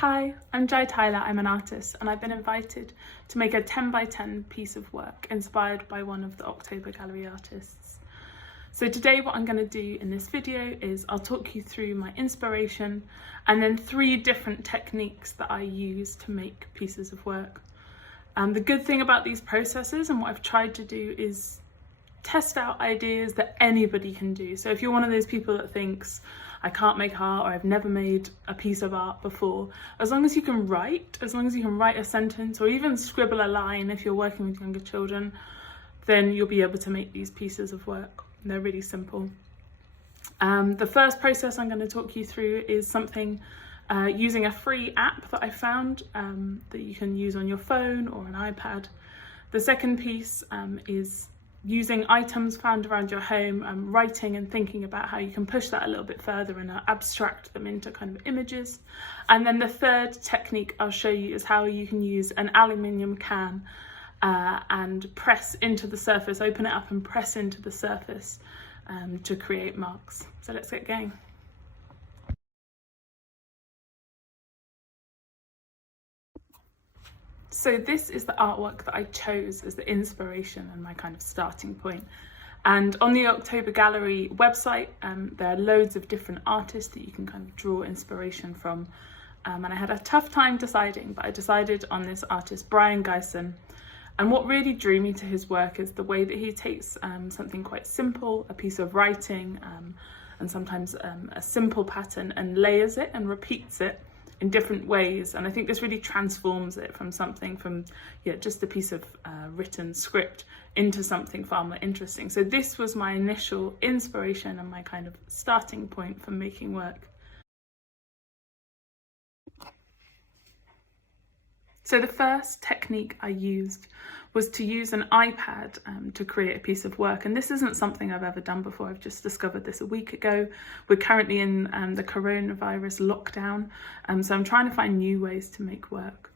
Hi, I'm Jai Tyler, I'm an artist, and I've been invited to make a 10 by 10 piece of work inspired by one of the October Gallery artists. So today what I'm going to do in this video is I'll talk you through my inspiration and then 3 different techniques that I use to make pieces of work. The good thing about these processes and what I've tried to do is test out ideas that anybody can do. So if you're one of those people that thinks, I can't make art or I've never made a piece of art before, as long as you can write a sentence or even scribble a line if you're working with younger children, then you'll be able to make these pieces of work. They're really simple. The first process I'm going to talk you through is something using a free app that I found that you can use on your phone or an iPad. The second piece is using items found around your home, writing and thinking about how you can push that a little bit further and abstract them into kind of images. And then the third technique I'll show you is how you can use an aluminium can and press into the surface, open it up and press into the surface to create marks. So let's get going. So this is the artwork that I chose as the inspiration and my kind of starting point. And on the October Gallery website, there are loads of different artists that you can kind of draw inspiration from. And I had a tough time deciding, but I decided on this artist, Brion Gysin. And what really drew me to his work is the way that he takes something quite simple, a piece of writing, and sometimes a simple pattern, and layers it and repeats it in different ways. And I think this really transforms it from something just a piece of written script into something far more interesting. So this was my initial inspiration and my kind of starting point for making work. So the first technique I used was to use an iPad to create a piece of work. And this isn't something I've ever done before. I've just discovered this a week ago. We're currently in the coronavirus lockdown. So I'm trying to find new ways to make work.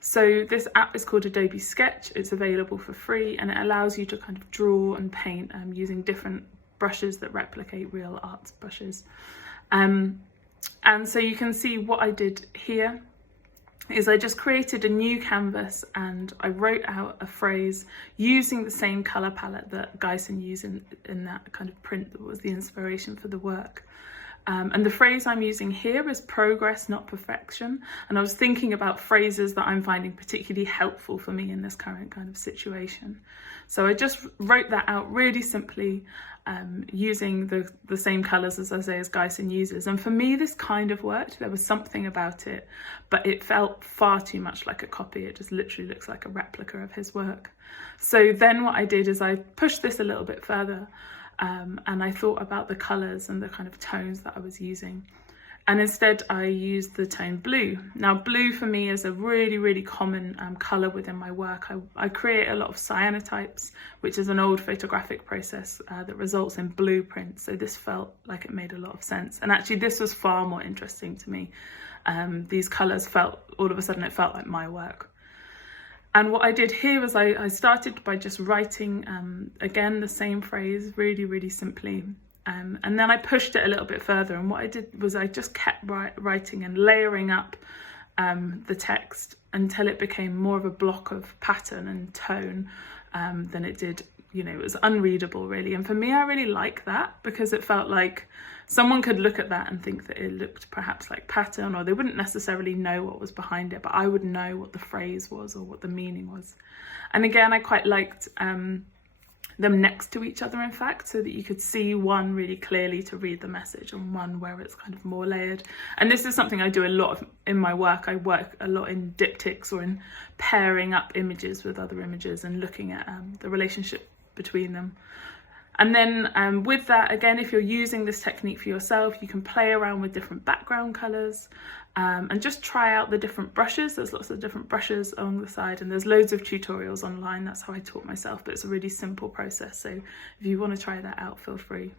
So this app is called Adobe Sketch. It's available for free and it allows you to kind of draw and paint using different brushes that replicate real art brushes. And so you can see what I did here is I just created a new canvas and I wrote out a phrase using the same colour palette that Gysin used in that kind of print that was the inspiration for the work. And the phrase I'm using here is progress, not perfection. And I was thinking about phrases that I'm finding particularly helpful for me in this current kind of situation. So I just wrote that out really simply using the same colours as Gysin uses. And for me, this kind of worked. There was something about it, but it felt far too much like a copy. It just literally looks like a replica of his work. So then what I did is I pushed this a little bit further. And I thought about the colours and the kind of tones that I was using. And instead I used the tone blue. Now blue for me is a really, really common colour within my work. I create a lot of cyanotypes, which is an old photographic process that results in blueprints. So this felt like it made a lot of sense. And actually this was far more interesting to me. These colours all of a sudden it felt like my work. And what I did here was I started by just writing, again, the same phrase really, really simply. And then I pushed it a little bit further. And what I did was I just kept writing and layering up the text until it became more of a block of pattern and tone than it did, it was unreadable really. And for me, I really like that because it felt like someone could look at that and think that it looked perhaps like pattern, or they wouldn't necessarily know what was behind it, but I would know what the phrase was or what the meaning was. And again, I quite liked them next to each other, in fact, so that you could see one really clearly to read the message and one where it's kind of more layered. And this is something I do a lot in my work. I work a lot in diptychs or in pairing up images with other images and looking at the relationship between them. And then with that, again, if you're using this technique for yourself, you can play around with different background colours and just try out the different brushes. There's lots of different brushes along the side and there's loads of tutorials online. That's how I taught myself, but it's a really simple process. So if you want to try that out, feel free.